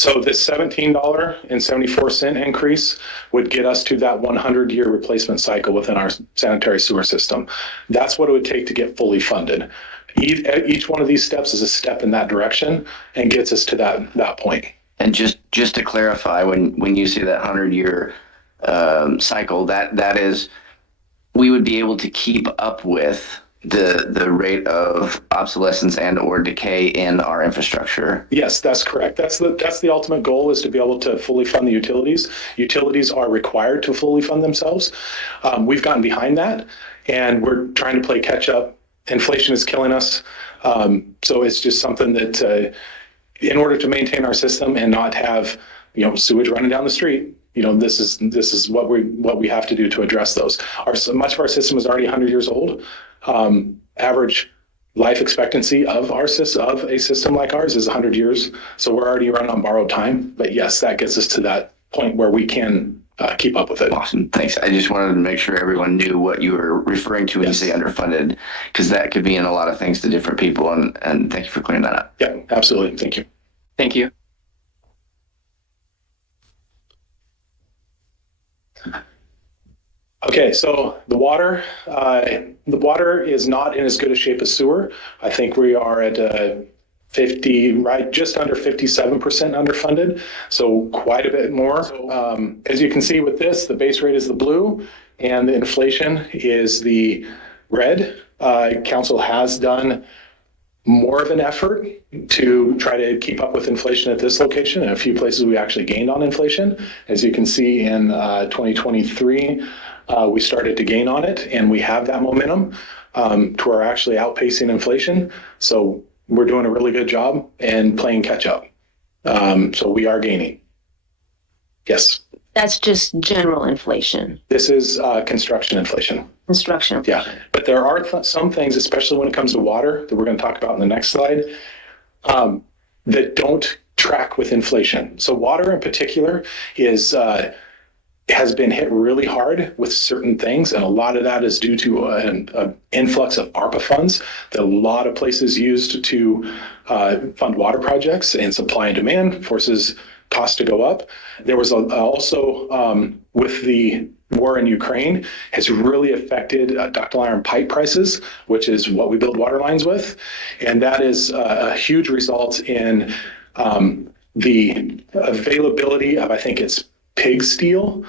So this $17.74 increase would get us to that 100-year replacement cycle within our sanitary sewer system. That's what it would take to get fully funded. Each one of these steps is a step in that direction and gets us to that point. And just to clarify, when you say that 100-year cycle, that is, we would be able to keep up with the rate of obsolescence and or decay in our infrastructure. Yes, that's correct. That's the ultimate goal, is to be able to fully fund the utilities. Utilities are required to fully fund themselves. We've gotten behind that, and we're trying to play catch up. Inflation is killing us. So it's just something that in order to maintain our system and not have, sewage running down the street, this is what we have to do to address those. Much of our system is already 100 years old. Average life expectancy of a system like ours is 100 years. So we're already running on borrowed time. But yes, that gets us to that point where we can keep up with it. Awesome. Thanks. I just wanted to make sure everyone knew what you were referring to when you say underfunded, because that could mean a lot of things to different people. And thank you for clearing that up. Yeah, absolutely. Thank you. Thank you. Okay, so the water is not in as good a shape as sewer. I think we are at just under 57% underfunded, so quite a bit more. As you can see with this, the base rate is the blue and the inflation is the red. Council has done more of an effort to try to keep up with inflation at this location. In a few places we actually gained on inflation. As you can see in 2023, we started to gain on it, and we have that momentum to where we're actually outpacing inflation. So we're doing a really good job and playing catch up. So we are gaining. Yes. That's just general inflation. This is construction inflation. Construction inflation. Yeah, but there are some things, especially when it comes to water, that we're going to talk about in the next slide, that don't track with inflation. So water in particular has been hit really hard with certain things, and a lot of that is due to an influx of ARPA funds that a lot of places used to fund water projects, and supply and demand forces costs to go up. There was also with the war in Ukraine has really affected ductile iron pipe prices, which is what we build water lines with, and that is a huge result in the availability of, I think it's pig steel,